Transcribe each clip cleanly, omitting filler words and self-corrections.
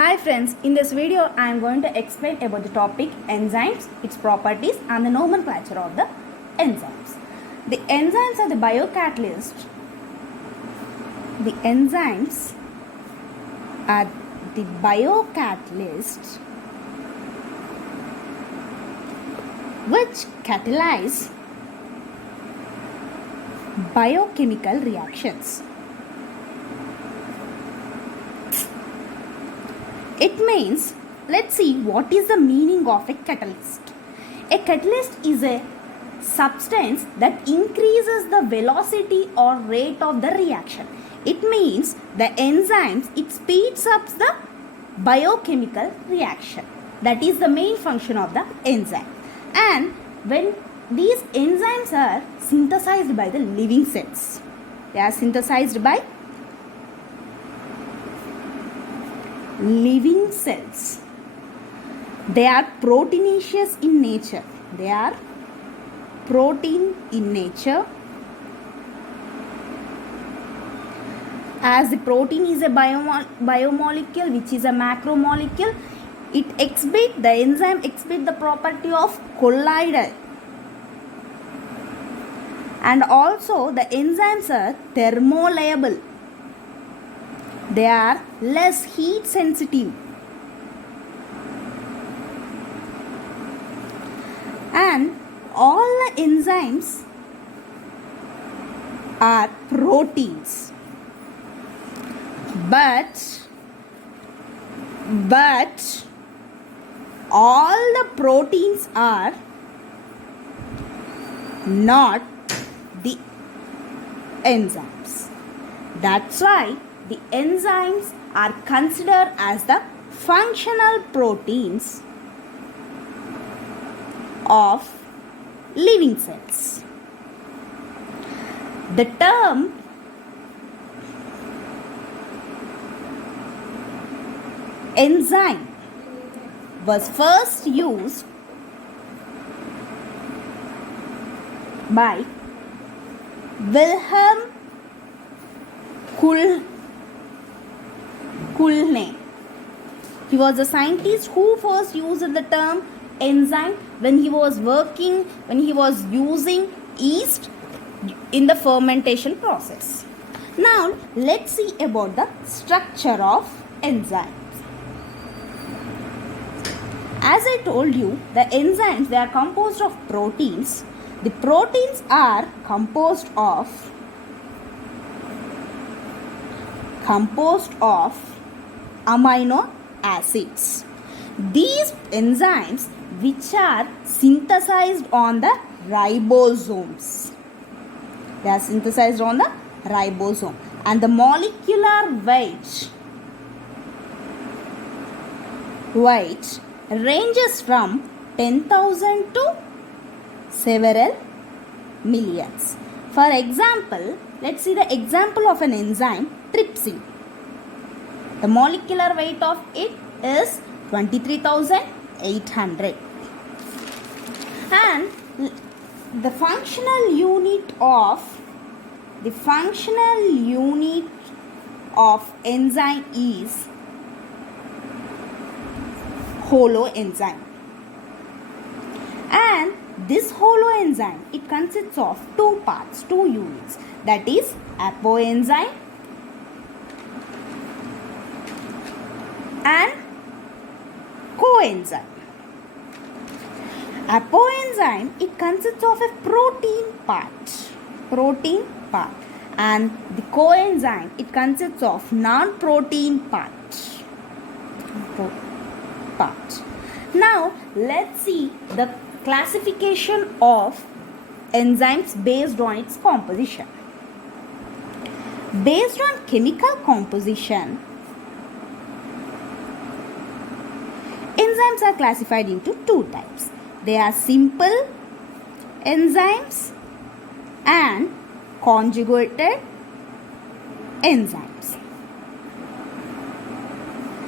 Hi friends, in this video I am going to explain about the topic enzymes, its properties and the nomenclature of the enzymes. The enzymes are the biocatalysts. The enzymes are the biocatalysts which catalyze biochemical reactions. It means, let's see what is the meaning of a catalyst. A catalyst is a substance that increases the velocity or rate of the reaction. It means the enzymes, it speeds up the biochemical reaction. That is the main function of the enzyme. And when these enzymes are synthesized by the living cells, they are synthesized by living cells. They are proteinaceous in nature. They are protein in nature. As the protein is a biomolecule which is a macromolecule, the enzyme exhibits the property of colloidal. And also the enzymes are thermolayable. They are less heat sensitive. And all the enzymes are proteins. But all the proteins are not the enzymes. That's why the enzymes are considered as the functional proteins of living cells. The term enzyme was first used by Wilhelm Kulne. He was a scientist who first used the term enzyme when he was using yeast in the fermentation process. Now let's see about the structure of enzymes. As I told you, the enzymes, they are composed of proteins. The proteins are composed of amino acids. These enzymes which are synthesized on the ribosomes. They are synthesized on the ribosome. And the molecular weight ranges from 10,000 to several millions. For example, let's see the example of an enzyme, trypsin. The molecular weight of it is 23,800. And the functional unit of enzyme is holoenzyme. And this holoenzyme, it consists of two parts, two units. That is apoenzyme and coenzyme. Apoenzyme, it consists of a protein part. And the coenzyme, it consists of non-protein part. Now let's see the classification of enzymes based on its composition. Based on chemical composition, enzymes are classified into two types. They are simple enzymes and conjugated enzymes.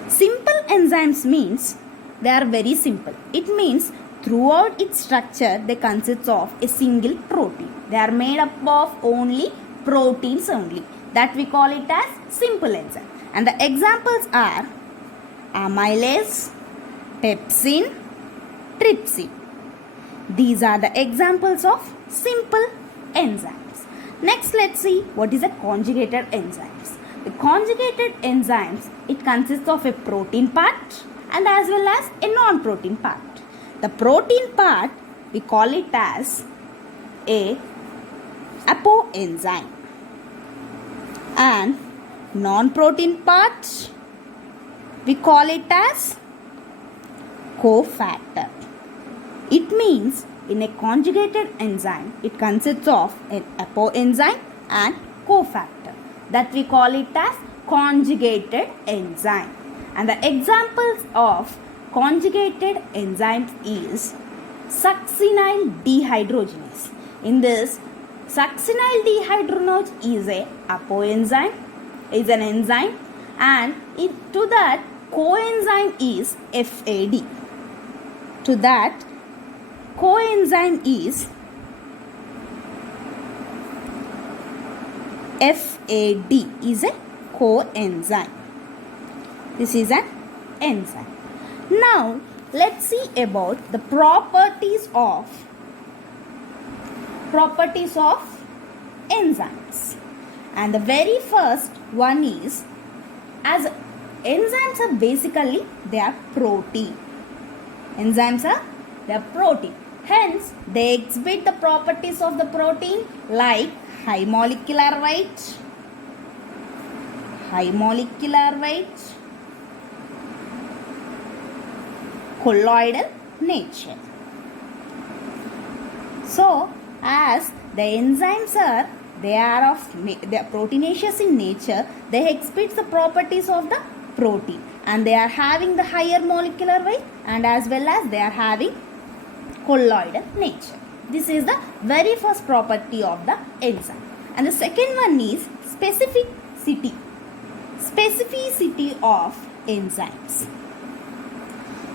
Simple enzymes means they are very simple. It means throughout its structure they consist of a single protein. They are made up of only proteins only. That we call it as simple enzyme. And the examples are amylase, pepsin, trypsin. These are the examples of simple enzymes. Next, let's see what is a conjugated enzymes. The conjugated enzymes, it consists of a protein part and as well as a non-protein part. The protein part, we call it as a apoenzyme, and non-protein part, we call it as cofactor. It means in a conjugated enzyme, it consists of an apoenzyme and cofactor, that we call it as conjugated enzyme. And the examples of conjugated enzymes is succinyl dehydrogenase. In this, succinyl dehydrogenase is a apoenzyme, is an enzyme, and to that coenzyme is FAD. To that coenzyme is FAD, is a coenzyme. This is an enzyme. Now let's see about the properties of enzymes. And the very first one is, as enzymes are basically, they are protein. Enzymes are, they are protein. Hence, they exhibit the properties of the protein like high molecular weight, colloidal nature. So, as the enzymes are, they are proteinaceous in nature, they exhibit the properties of the protein, and they are having the higher molecular weight and as well as they are having colloidal nature. This is the very first property of the enzyme. And the second one is specificity. Specificity of enzymes.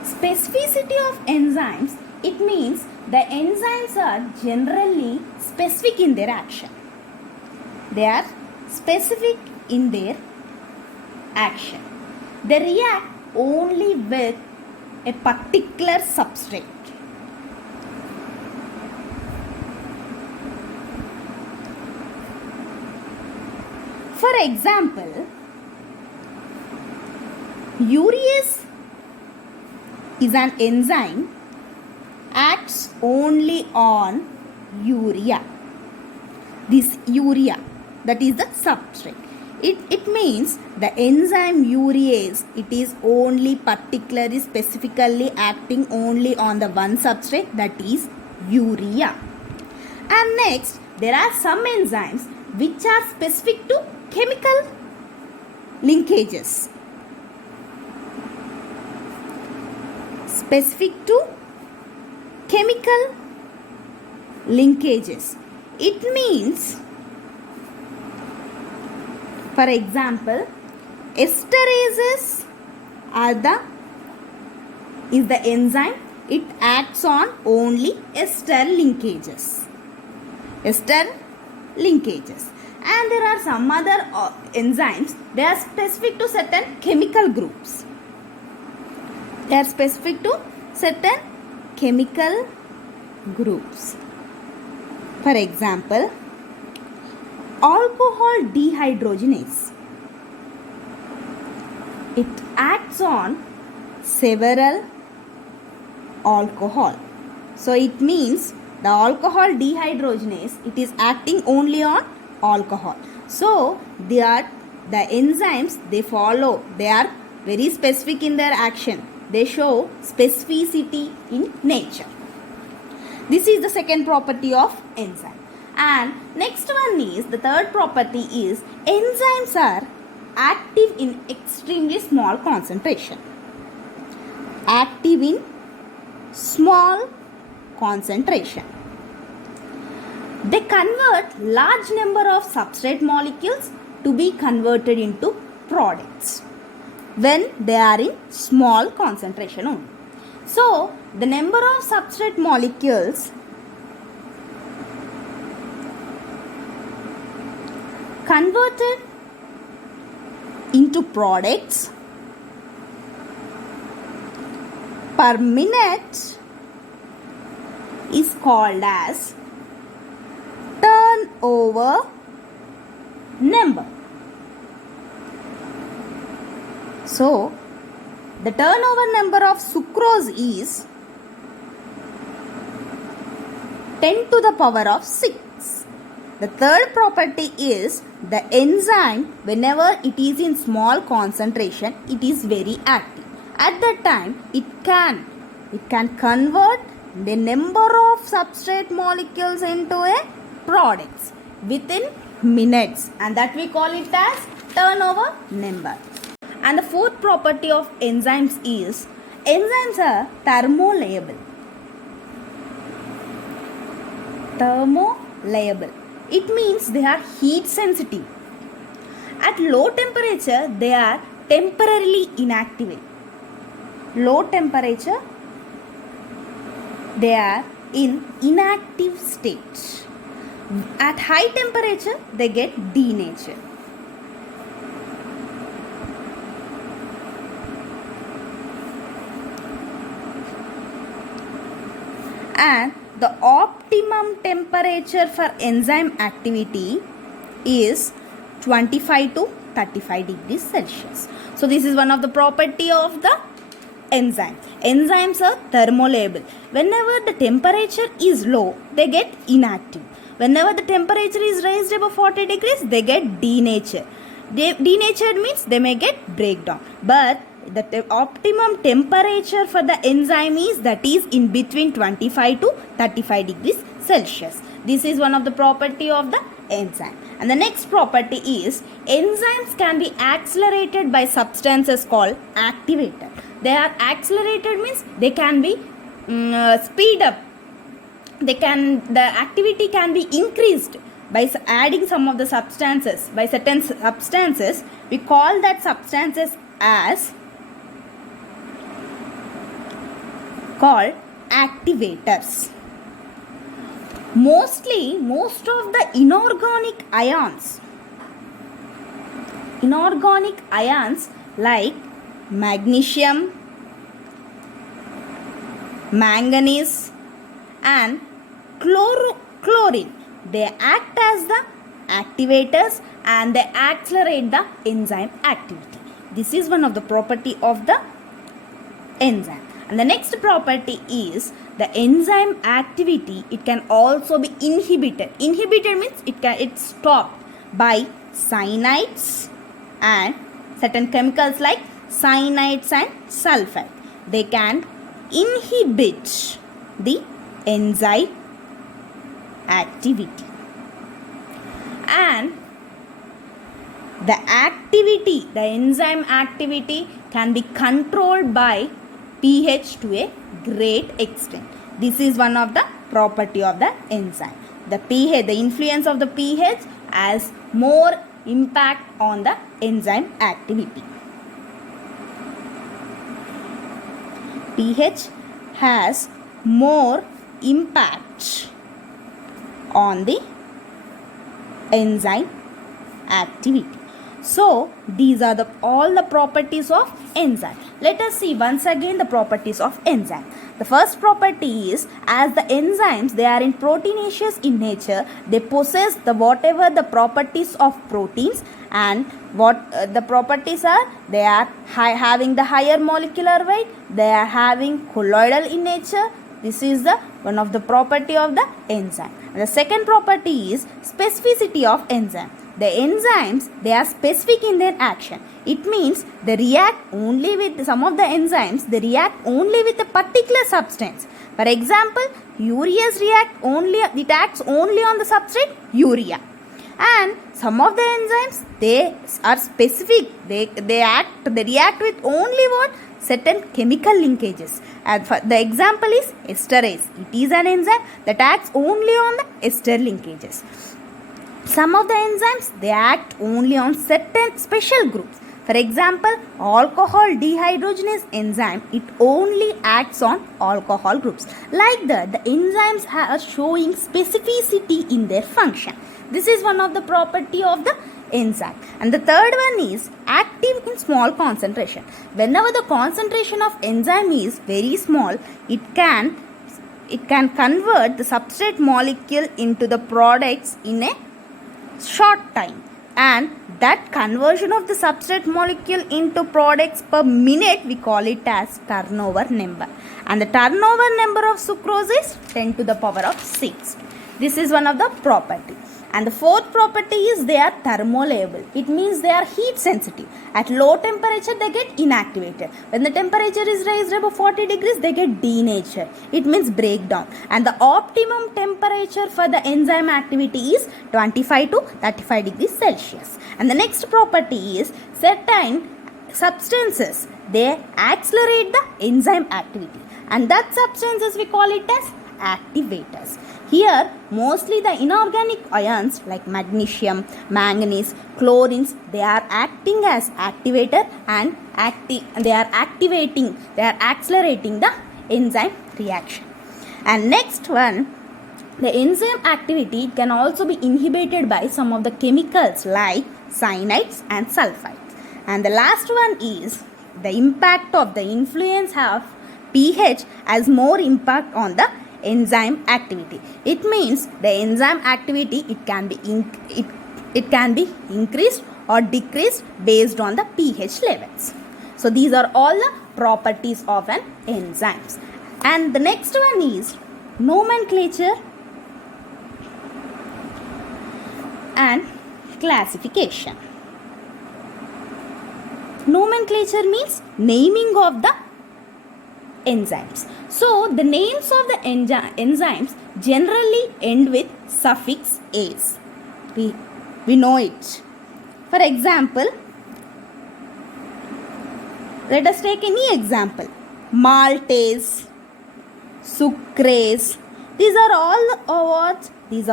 Specificity of enzymes, it means the enzymes are generally specific in their action. They are specific in their action. They react only with a particular substrate. For example, urease is an enzyme, acts only on urea. This urea, that is the substrate. It means the enzyme urease, it is only particularly specifically acting only on the one substrate, that is urea. And next, there are some enzymes which are specific to chemical linkages. Specific to chemical linkages. It means, for example, esterases is the enzyme. It acts on only ester linkages. Ester linkages. And there are some other enzymes, they are specific to certain chemical groups. They are specific to certain chemical groups. For example, alcohol dehydrogenase. It acts on several alcohol. So it means the alcohol dehydrogenase, it is acting only on alcohol. So they are the enzymes, they follow, they are very specific in their action. They show specificity in nature. This is the second property of enzyme. And next one is, the third property is, enzymes are active in extremely small concentration. Active in small concentration. They convert large number of substrate molecules to be converted into products when they are in small concentration only. So, the number of substrate molecules converted into products per minute is called as turnover number. So, the turnover number of sucrose is 10 to the power of 6. The third property is the enzyme, whenever it is in small concentration, it is very active. At that time, it can convert the number of substrate molecules into a products within minutes, and that we call it as turnover number. And the fourth property of enzymes is enzymes are thermolayable. Thermolayable. It means they are heat sensitive. At low temperature, they are temporarily inactive. Low temperature, they are in inactive state. At high temperature, they get denatured. And the optimum temperature for enzyme activity is 25 to 35 degrees Celsius. So this is one of the property of the enzyme. Enzymes are thermolayable. Whenever the temperature is low, they get inactive. Whenever the temperature is raised above 40 degrees, they get denatured. Denatured means they may get breakdown. But the optimum temperature for the enzyme is in between 25 to 35 degrees Celsius. This is one of the property of the enzyme. And the next property is enzymes can be accelerated by substances called activator. They are accelerated means they can be speed up. The activity can be increased by adding some of the substances. By certain substances, we call that substances as called activators. Most of the inorganic ions like magnesium, manganese and chlorine, they act as the activators and they accelerate the enzyme activity. This is one of the property of the enzyme. And the next property is the enzyme activity. It can also be inhibited. Inhibited means it's stopped by cyanides and certain chemicals like cyanides and sulfide. They can inhibit the enzyme activity. And the enzyme activity can be controlled by pH to a great extent. This is one of the property of the enzyme. The pH, the influence of the pH has more impact on the enzyme activity. pH has more impact on the enzyme activity. So these are all the properties of enzyme. Let us see once again the properties of enzyme. The first property is, as the enzymes, they are in proteinaceous in nature, they possess whatever the properties of proteins, and what the properties are, they are having the higher molecular weight, they are having colloidal in nature. This is one of the property of the enzyme. And the second property is specificity of enzyme. The enzymes, they are specific in their action. It means they react only with some of the enzymes, they react only with a particular substance. For example, ureas it acts only on the substrate urea. And some of the enzymes, they are specific. They react with only what? Certain chemical linkages. And the example is esterase. It is an enzyme that acts only on the ester linkages. Some of the enzymes, they act only on certain special groups. For example, alcohol dehydrogenase enzyme, it only acts on alcohol groups. Like that, the enzymes are showing specificity in their function. This is one of the property of the enzyme. And the third one is active in small concentration. Whenever the concentration of enzyme is very small, it can convert the substrate molecule into the products in a short time, and that conversion of the substrate molecule into products per minute, we call it as turnover number, and the turnover number of sucrose is 10 to the power of 6. This is one of the property. And the fourth property is they are thermolabile. It means they are heat sensitive. At low temperature they get inactivated. When the temperature is raised above 40 degrees they get denatured. It means breakdown. And the optimum temperature for the enzyme activity is 25 to 35 degrees Celsius. And the next property is certain substances, they accelerate the enzyme activity. And that substances we call it as activators. Here, mostly the inorganic ions like magnesium, manganese, chlorines, they are acting as activator and they are accelerating the enzyme reaction. And next one, the enzyme activity can also be inhibited by some of the chemicals like cyanides and sulfides. And the last one is the impact of the influence of pH has more impact on the enzyme activity. It means the enzyme activity it can be increased or decreased based on the pH levels. So these are all the properties of an enzymes. And the next one is nomenclature and classification. Nomenclature means naming of the enzymes. So the names of the enzymes generally end with suffix "ase". We know it. For example, let us take any example. Maltase, sucrase. These are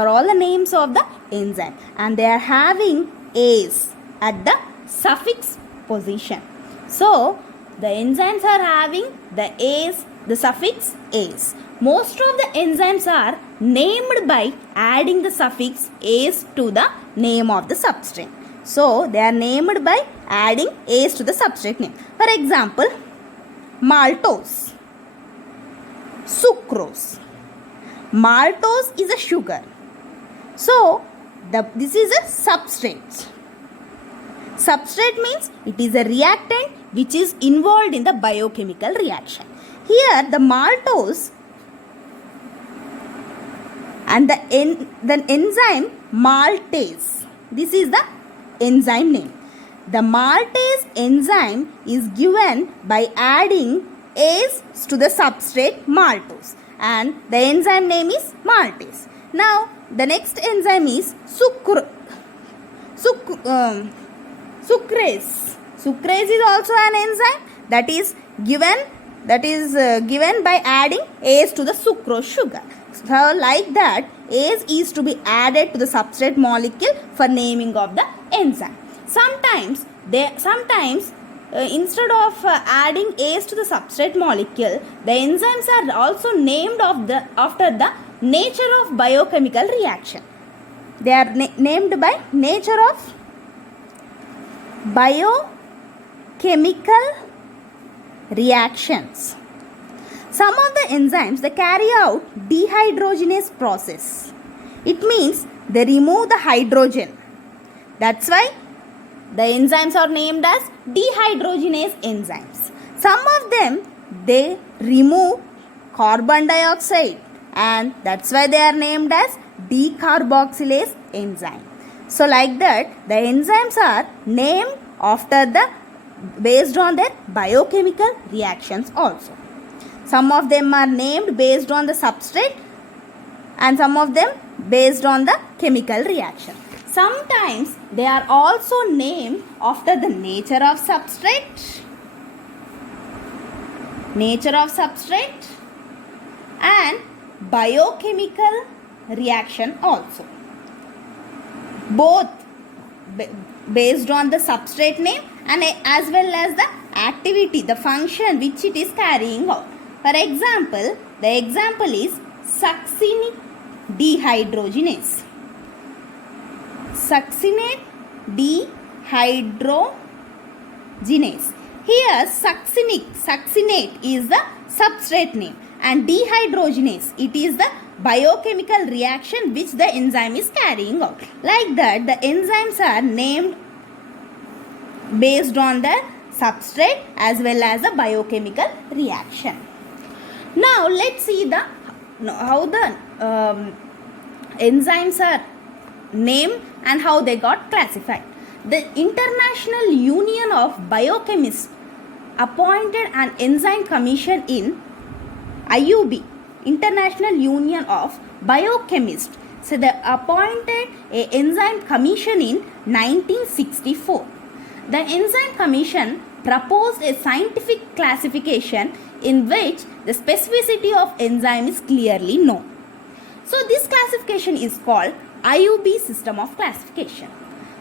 all the names of the enzyme, and they are having "ase" at the suffix position. So the enzymes are having the "ase", the suffix "ase". Most of the enzymes are named by adding the suffix "ase" to the name of the substrate. So they are named by adding "ase" to the substrate name. For example, maltose, sucrose. Maltose is a sugar. So this is a substrate. Substrate means it is a reactant which is involved in the biochemical reaction. Here the maltose and the enzyme maltase. This is the enzyme name. The maltase enzyme is given by adding "ase" to the substrate maltose, and the enzyme name is maltase. Now the next enzyme is sucrase. Sucrase is also an enzyme that is given by adding "ase" to the sucrose sugar. So like that, "ase" is to be added to the substrate molecule for naming of the enzyme. Sometimes instead of adding "ase" to the substrate molecule, the enzymes are also named after the nature of biochemical reaction. They are named by nature of biochemical reactions. Some of the enzymes they carry out dehydrogenase process. It means they remove the hydrogen. That's why the enzymes are named as dehydrogenase enzymes. Some of them they remove carbon dioxide, and that's why they are named as decarboxylase enzyme. So like that, the enzymes are named based on their biochemical reactions also. Some of them are named based on the substrate and some of them based on the chemical reaction. Sometimes they are also named after the nature of substrate and biochemical reaction also. Both based on the substrate name and as well as the activity, the function which it is carrying out. For example, the example is succinate dehydrogenase. Succinate dehydrogenase. Here succinate is the substrate name and dehydrogenase, it is the biochemical reaction which the enzyme is carrying out. Like that, the enzymes are named based on the substrate as well as the biochemical reaction. Now let's see how the enzymes are named and how they got classified. The International Union of Biochemists appointed an enzyme commission in IUB, International Union of Biochemists. So they appointed an enzyme commission in 1964. The enzyme commission proposed a scientific classification in which the specificity of enzyme is clearly known. So this classification is called IUB system of classification.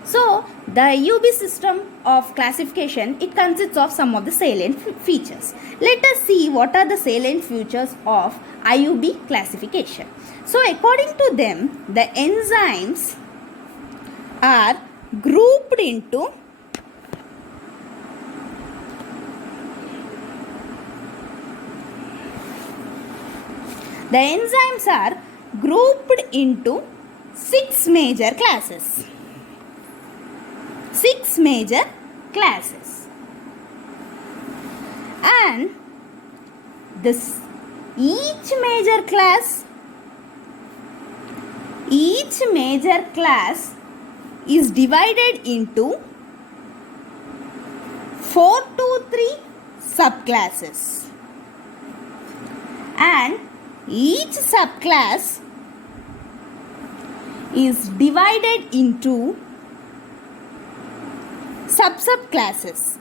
So the IUB system of classification, it consists of some of the salient features. Let us see what are the salient features of IUB classification. So according to them, the enzymes are grouped into six major classes. And each major class is divided into 4 to 3 subclasses, and each subclass is divided into subclasses.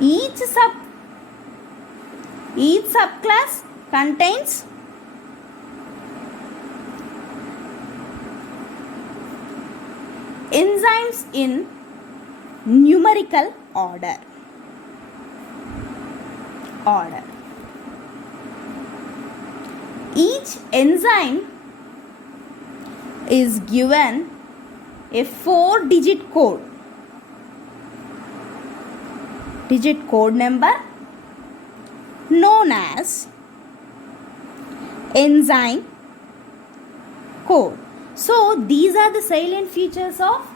Each subclass contains enzymes in numerical order. Each enzyme is given a 4-digit code number known as enzyme code. So these are the salient features of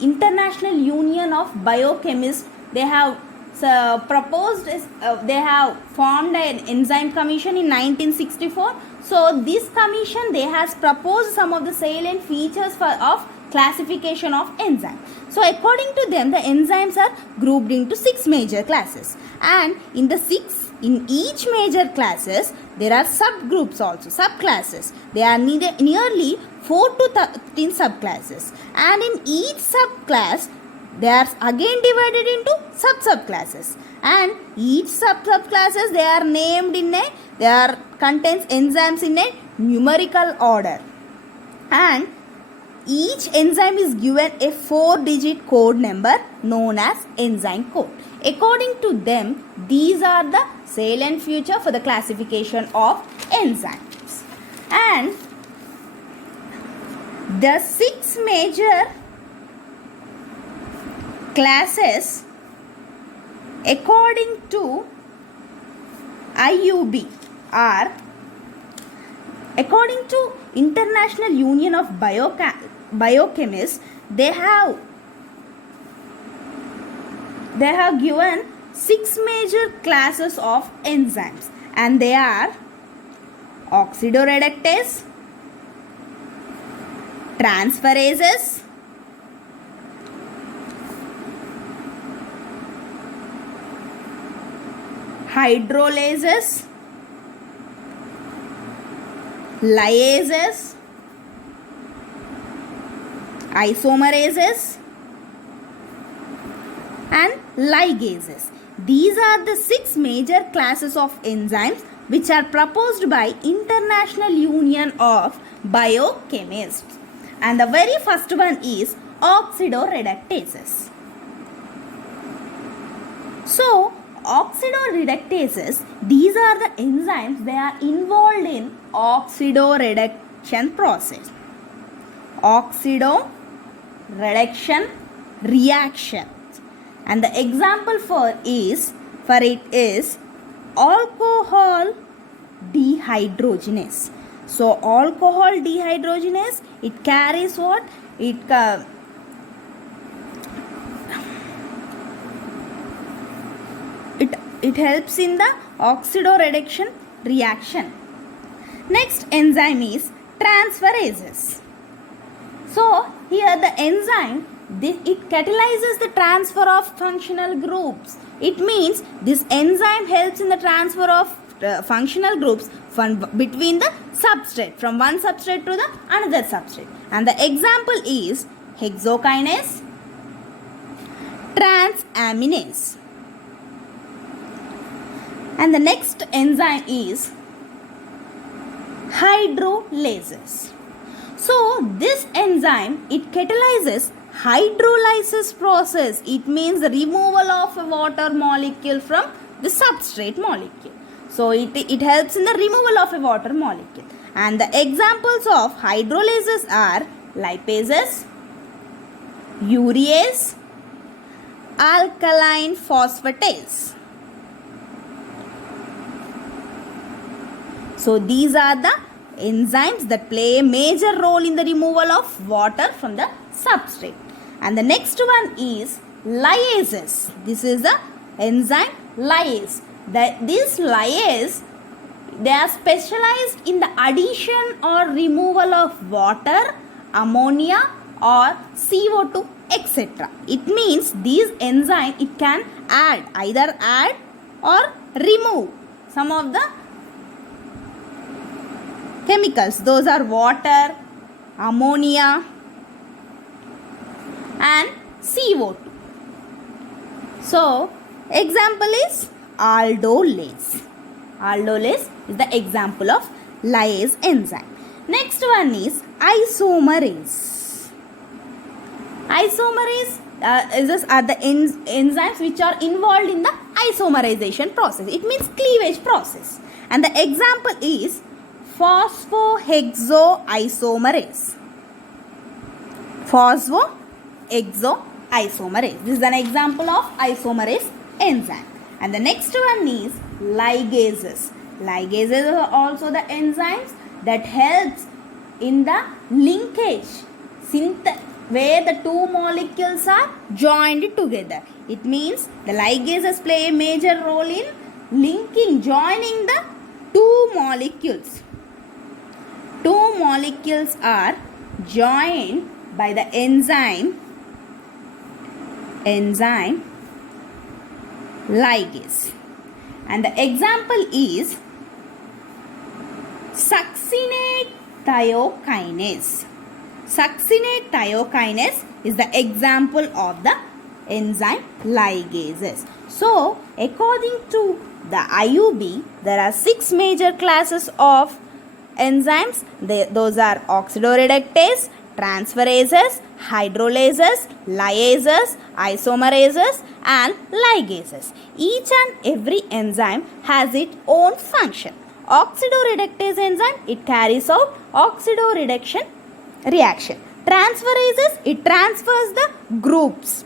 International Union of Biochemists. They have they have formed an enzyme commission in 1964. So this commission, they has proposed some of the salient features of classification of enzymes. So according to them, the enzymes are grouped into 6 major classes, and in each major classes there are subgroups also, subclasses. There are nearly 4 to 13 subclasses, and in each subclass they are again divided into subclasses, and each subclasses they are named contains enzymes in a numerical order, and each enzyme is given a 4-digit code number known as enzyme code. According to them, these are the salient features for the classification of enzymes. And the 6 major classes according to IUB are, according to International Union of Biochemists, they have given 6 major classes of enzymes, and they are oxidoreductase, transferases, hydrolases, lyases, isomerases, and ligases. These are the 6 major classes of enzymes which are proposed by International Union of Biochemists. And the very first one is oxidoreductases. So, oxidoreductases, these are the enzymes, they are involved in oxidoreductive reduction process. Oxido-reduction reaction. And the example for it is alcohol dehydrogenase. So alcohol dehydrogenase, it carries what? It helps in the oxido-reduction reaction. Next enzyme is transferases. So here the enzyme, it catalyzes the transfer of functional groups. It means this enzyme helps in the transfer of functional groups between the substrate, from one substrate to the another substrate. And the example is hexokinase, transaminase. And the next enzyme is hydrolases. So this enzyme, it catalyzes hydrolysis process. It means the removal of a water molecule from the substrate molecule. So it helps in the removal of a water molecule. And the examples of hydrolases are lipases, urease, alkaline phosphatase. So these are the enzymes that play a major role in the removal of water from the substrate. And the next one is liases. This is the enzyme liase. These liases, they are specialized in the addition or removal of water, ammonia or CO2, etc. It means these enzymes, it can either add or remove some of the chemicals. Those are water, ammonia and CO2. So example is aldolase. Aldolase is the example of liase enzyme. Next one is isomerase. Isomerase are the enzymes which are involved in the isomerization process. It means cleavage process. And the example is phosphohexoisomerase. Phosphohexoisomerase. This is an example of isomerase enzyme. And the next one is ligases. Ligases are also the enzymes that helps in the linkage where the two molecules are joined together. It means the ligases play a major role in joining the two molecules. Two molecules are joined by the enzyme ligase. And the example is succinate thiokinase. Succinate thiokinase is the example of the enzyme ligases. So, according to the IUB, there are 6 major classes of enzymes. Those are oxidoreductase, transferases, hydrolases, liases, isomerases and ligases. Each and every enzyme has its own function. Oxidoreductase enzyme, it carries out oxidoreduction reaction. Transferases, it transfers the groups,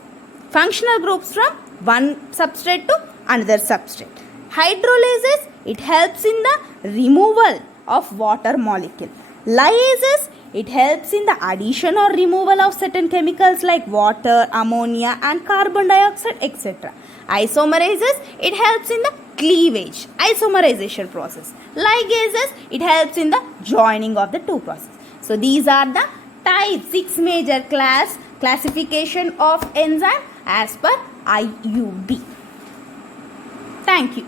functional groups from one substrate to another substrate. Hydrolases, it helps in the removal of water molecule. Liases, it helps in the addition or removal of certain chemicals like water, ammonia and carbon dioxide, etc. Isomerases, it helps in the cleavage, isomerization process. Ligases, it helps in the joining of the two processes. So these are the 6 major classification of enzyme as per IUB. Thank you.